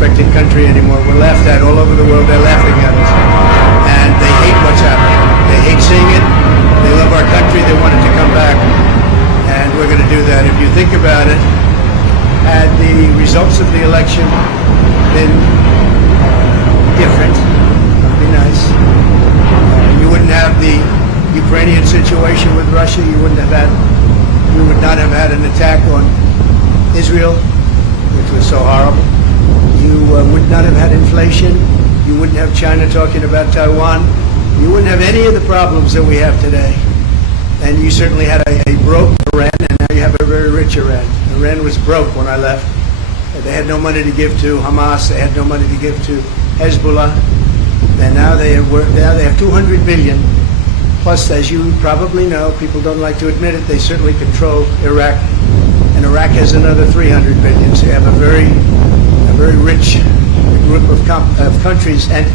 respected country anymore. We're laughed at all over the world. They're laughing at us. And they hate what's happening. They hate seeing it. They love our country. They want it to come back. And we're going to do that. If you think about it, had the results of the election been different, that would be nice. You wouldn't have the Ukrainian situation with Russia. We would not have had an attack on Israel, which was so horrible. You would not have had inflation. You wouldn't have China talking about Taiwan. You wouldn't have any of the problems that we have today. And you certainly had a broke Iran, and now you have a very rich Iran. Iran was broke when I left. They had no money to give to Hamas. They had no money to give to Hezbollah. And now they have 200 billion. Plus, as you probably know, people don't like to admit it, they certainly control Iraq. And Iraq has another 300 billion. So you have a very rich group of countries. And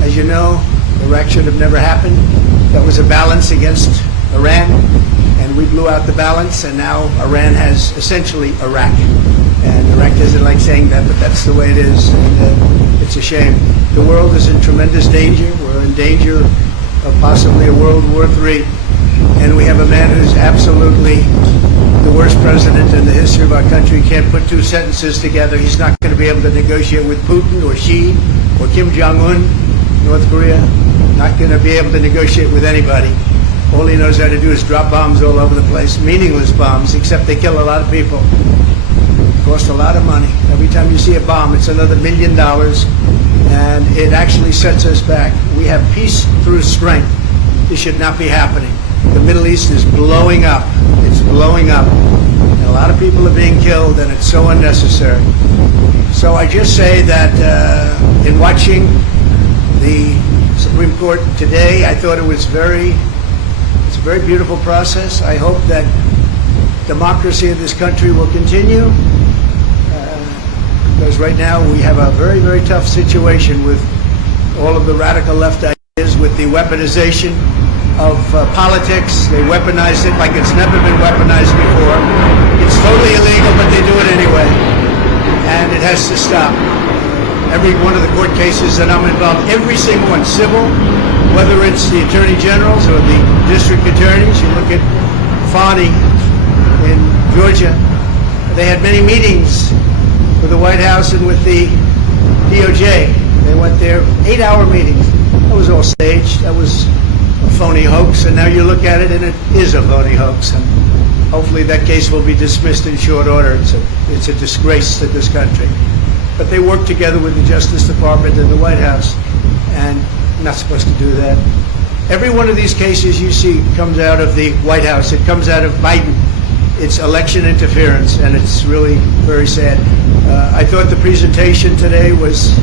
as you know, Iraq should have never happened. That was a balance against Iran, and we blew out the balance, and now Iran has essentially Iraq. And Iraq doesn't like saying that, but that's the way it is, and it's a shame. The world is in tremendous danger. We're in danger of possibly a World War III, and we have a man who's absolutely the worst president in the history of our country. He can't put two sentences together. He's not going to be able to negotiate with Putin or Xi or Kim Jong-un, North Korea. Not going to be able to negotiate with anybody. All he knows how to do is drop bombs all over the place, meaningless bombs, except they kill a lot of people. Cost a lot of money. Every time you see a bomb, it's another $1 million, and it actually sets us back. We have peace through strength. This should not be happening. The Middle East is blowing up. It's blowing up. And a lot of people are being killed, and it's so unnecessary. So I just say that in watching the Supreme Court today, I thought it's a very beautiful process. I hope that democracy in this country will continue, because right now we have a very, very tough situation with all of the radical left ideas, with the weaponization of politics. They weaponize it like it's never been weaponized before. It's totally illegal, but they do it anyway, and it has to stop. Every one of the court cases that I'm involved, every single one, civil, whether it's the attorney generals or the district attorneys. You look at Fani in Georgia. They had many meetings with the White House and with the DOJ. They went there, 8-hour meetings. That was all staged. That was a phony hoax. And now you look at it, and it is a phony hoax. And hopefully that case will be dismissed in short order. It's a disgrace to this country. But they work together with the Justice Department and the White House, and you're not supposed to do that. Every one of these cases you see comes out of the White House. It comes out of Biden. It's election interference, and it's really very sad. I thought the presentation today was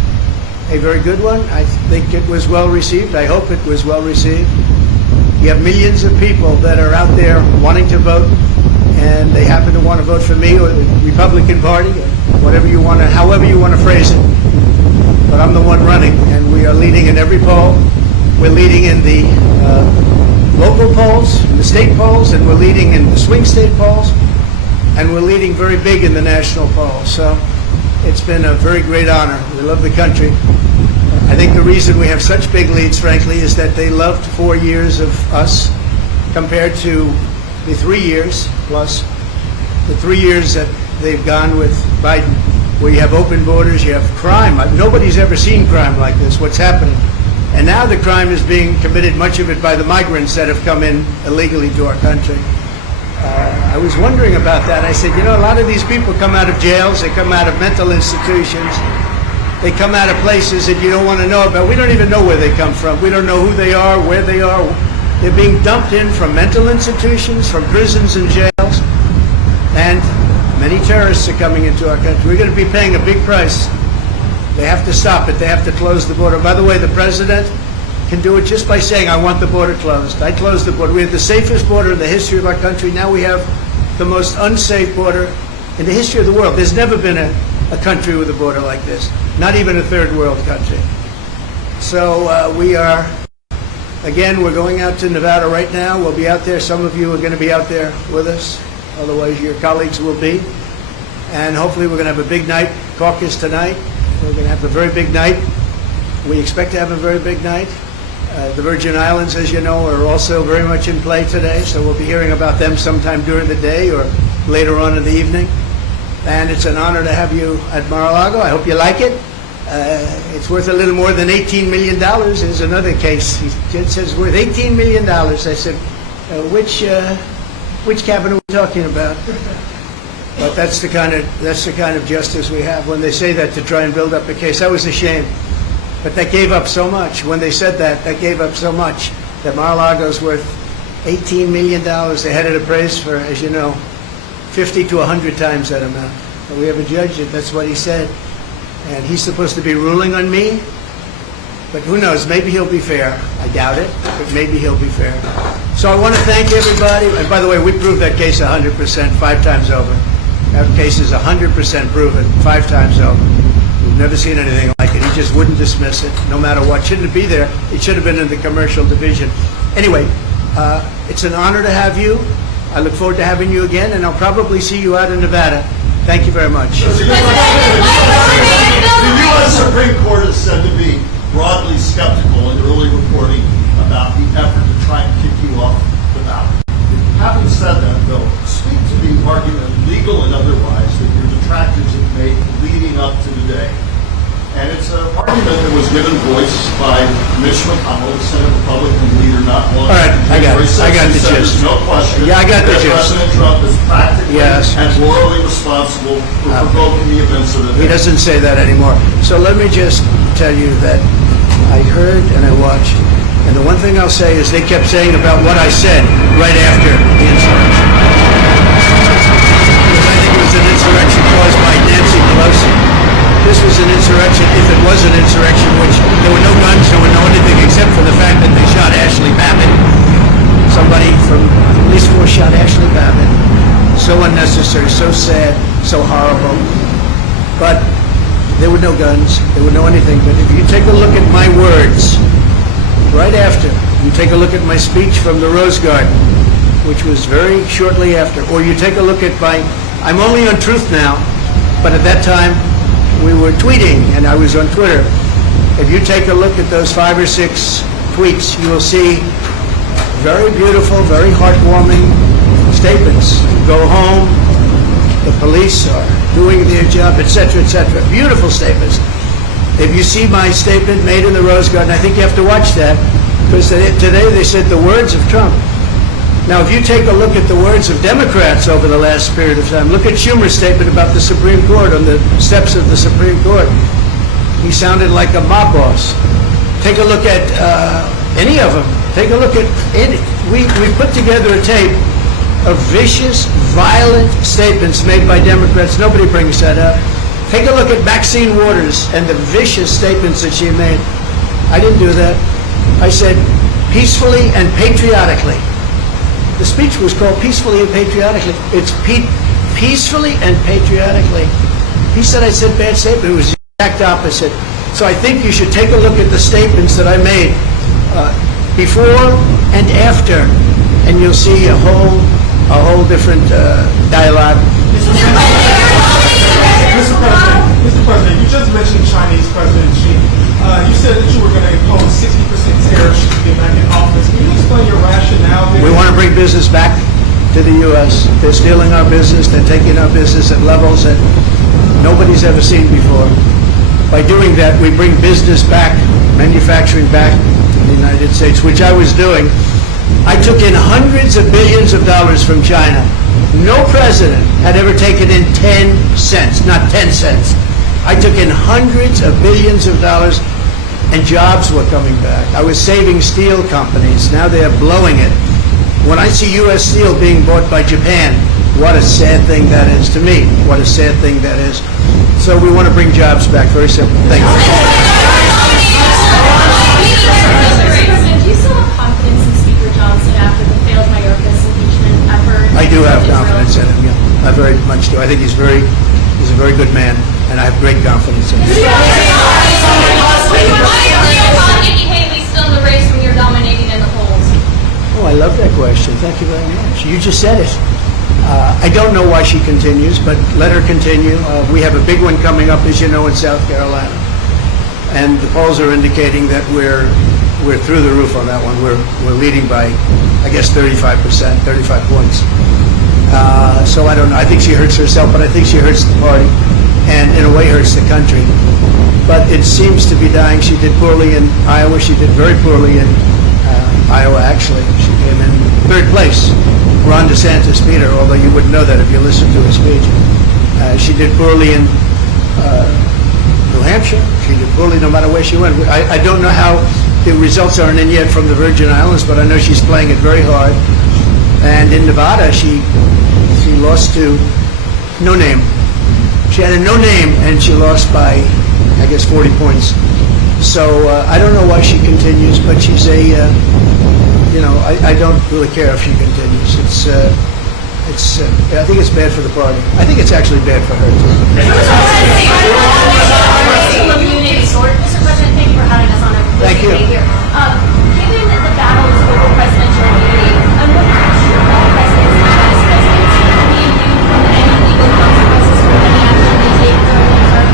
a very good one. I think it was well received. I hope it was well received. You have millions of people that are out there wanting to vote, and they happen to want to vote for me or the Republican Party, or whatever you want to, however you want to phrase it. But I'm the one running, and we are leading in every poll. We're leading in the local polls, in the state polls, and we're leading in the swing state polls, and we're leading very big in the national polls. So it's been a very great honor. We love the country. I think the reason we have such big leads, frankly, is that they loved 4 years of us compared to the 3 years plus the 3 years that they've gone with Biden, where you have open borders, you have crime. Nobody's ever seen crime like this, what's happening. And now the crime is being committed, much of it by the migrants that have come in illegally to our country. I was wondering about that. I said, you know, a lot of these people come out of jails, they come out of mental institutions, they come out of places that you don't want to know about. We don't even know where they come from. We don't know who they are, where they are. They're being dumped in from mental institutions, from prisons and jails, and many terrorists are coming into our country. We're going to be paying a big price. They have to stop it. They have to close the border. By the way, the president can do it just by saying, I want the border closed. I closed the border. We have the safest border in the history of our country. Now we have the most unsafe border in the history of the world. There's never been a country with a border like this, not even a third world country. So we are, again, we're going out to Nevada right now. We'll be out there. Some of you are going to be out there with us. Otherwise, your colleagues will be. And hopefully we're going to have a big night. caucus tonight. We're going to have a very big night. We expect to have a very big night. The Virgin Islands, as you know, are also very much in play today, so we'll be hearing about them sometime during the day or later on in the evening. And it's an honor to have you at Mar-a-Lago. I hope you like it. It's worth a little more than $18 million. There's another case. He says it's worth $18 million. I said, which cabin are we talking about? But that's the kind of justice we have. When they say that to try and build up a case, that was a shame. But that gave up so much. When they said that, that gave up so much that Mar-a-Lago's worth $18 million. They had it appraised for, as you know, 50 to 100 times that amount. But we have a judge that's what he said. And he's supposed to be ruling on me. But who knows? Maybe he'll be fair. I doubt it, but maybe he'll be fair. So I want to thank everybody. And by the way, we proved that case 100%, 5 times over. That case is 100% proven, 5 times over. We've never seen anything like it. He just wouldn't dismiss it, no matter what. Shouldn't it be there? It should have been in the commercial division. Anyway, it's an honor to have you. I look forward to having you again, and I'll probably see you out in Nevada. Thank you very much. The U.S. Supreme Court is said to be broadly skeptical in early reporting about the effort to try and kick you off the ballot. Having said that, though, speak to the argument, legal and otherwise, that your detractors have made leading up to today. And it's an argument that was given voice by Mitch McConnell, the Senate Republican leader, not long All right, I got the gist. No question. Yeah, I got the gist. President Trump is practically and morally responsible for provoking the events of the day. He doesn't say that anymore. So let me just tell you that I heard and I watched, and the one thing I'll say is they kept saying about what I said right after the insurrection. Because I think it was an insurrection caused by Nancy Pelosi. This was an insurrection, if it was an insurrection, which there were no guns, there were no anything except for the fact that they shot Ashley Babbitt. Somebody from the police force shot Ashley Babbitt. So unnecessary, so sad, so horrible. But there were no guns, there were no anything. But if you take a look at my words, right after, you take a look at my speech from the Rose Garden, which was very shortly after, or you take a look at I'm only on Truth now, but at that time, we were tweeting, and I was on Twitter. If you take a look at those 5 or 6 tweets, you will see very beautiful, very heartwarming statements. Go home, the police are doing their job, etc., etc. Beautiful statements. If you see my statement made in the Rose Garden, I think you have to watch that, because today they said the words of Trump. Now, if you take a look at the words of Democrats over the last period of time, look at Schumer's statement about the Supreme Court on the steps of the Supreme Court. He sounded like a mob boss. Take a look at any of them. Take a look at any. We put together a tape of vicious, violent statements made by Democrats. Nobody brings that up. Take a look at Maxine Waters and the vicious statements that she made. I didn't do that. I said peacefully and patriotically. The speech was called Peacefully and Patriotically. It's peacefully and patriotically. He said I said bad statement. It was the exact opposite. So I think you should take a look at the statements that I made before and after, and you'll see a whole different dialogue. Mr. President, you just mentioned Chinese President Xi. You said that you were going to impose 60% tariffs to get back in office. Can you explain your rationale there? We want to bring business back to the U.S. They're stealing our business. They're taking our business at levels that nobody's ever seen before. By doing that, we bring business back, manufacturing back to the United States, which I was doing. I took in hundreds of billions of dollars from China. No president had ever taken in 10 cents, not 10 cents. I took in hundreds of billions of dollars, and jobs were coming back. I was saving steel companies. Now they're blowing it. When I see U.S. steel being bought by Japan, what a sad thing that is to me. What a sad thing that is. So we want to bring jobs back. Very simple. Thank you. Do you still have confidence in Speaker Johnson after the failed Mayorkas impeachment effort? I do have confidence in him. Yeah, I very much do. I think he's a very good man, and I have great confidence in him. Why is Nikki Haley still in the race when you're dominating in the polls? Oh, I love that question. Thank you very much. You just said it. I don't know why she continues, but let her continue. We have a big one coming up, as you know, in South Carolina. And the polls are indicating that we're through the roof on that one. We're leading by, I guess, 35%, 35 points. So I don't know. I think she hurts herself, but I think she hurts the party, and in a way hurts the country. But it seems to be dying. She did poorly in Iowa. She did very poorly in Iowa, actually. She came in third place. Ron DeSantis beat her, although you wouldn't know that if you listened to her speech. She did poorly in New Hampshire. She did poorly no matter where she went. I don't know how the results aren't in yet from the Virgin Islands, but I know she's playing it very hard. And in Nevada, she lost to no name. She had a no name, and she lost by, I guess, 40 points. So I don't know why she continues, but she's a, I don't really care if she continues. I think it's bad for the party. I think it's actually bad for her, too. Mr. President, thank you for having us on a Thank you. here. Given the battles over presidential immunity, I'm going to ask you all presidents as presidents immune from any legal consequences for any action they take during their term.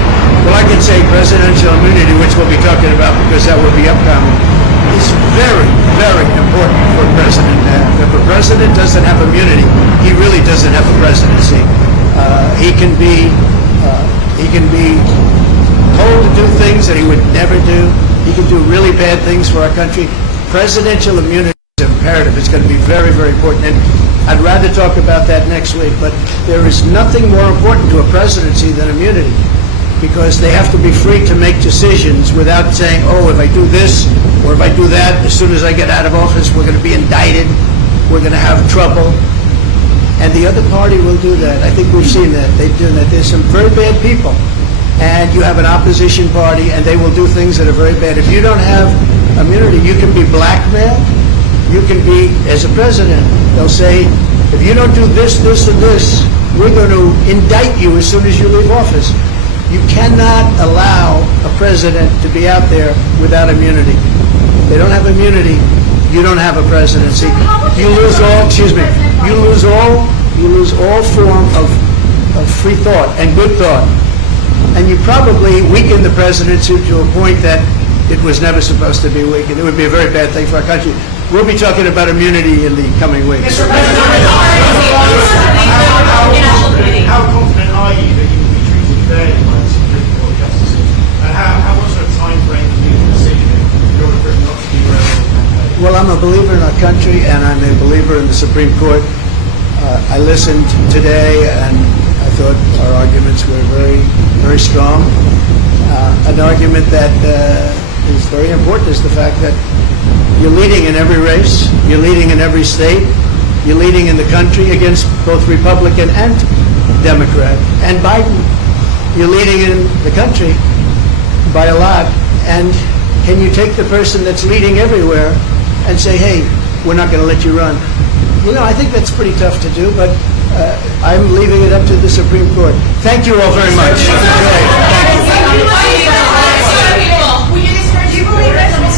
Well, I can say presidential immunity, which we'll be talking about because that will be upcoming, is very, very important for a president. If a president doesn't have immunity, he really doesn't have a presidency. He can be told to do things that he would never do. He can do really bad things for our country. Presidential immunity is imperative. It's going to be very, very important. And I'd rather talk about that next week. But there is nothing more important to a presidency than immunity, because they have to be free to make decisions without saying, oh, if I do this or if I do that, as soon as I get out of office, we're going to be indicted, we're going to have trouble. And the other party will do that. I think we've seen that. They've done that. There's some very bad people. And you have an opposition party, and they will do things that are very bad. If you don't have immunity, you can be blackmailed. You can be, as a president, they'll say, if you don't do this, this, and this, we're going to indict you as soon as you leave office. You cannot allow a president to be out there without immunity. If they don't have immunity, you don't have a presidency. You lose all, you lose all form of free thought and good thought. And you probably weaken the presidency to a point that it was never supposed to be weakened. It would be a very bad thing for our country. We'll be talking about immunity in the coming weeks. How confident are you that you will be treated fairly by the Supreme Court justices? And how much of a time frame do you consider in order for it not to be relevant? Well, I'm a believer in our country, and I'm a believer in the Supreme Court. I listened today, and I thought our arguments were very, very strong. An argument that is very important is the fact that you're leading in every race, you're leading in every state, you're leading in the country against both Republican and Democrat. And Biden, you're leading in the country by a lot. And can you take the person that's leading everywhere and say, hey, we're not going to let you run? I think that's pretty tough to do, but I'm leaving it up to the Supreme Court. Thank you all very much. Thank you.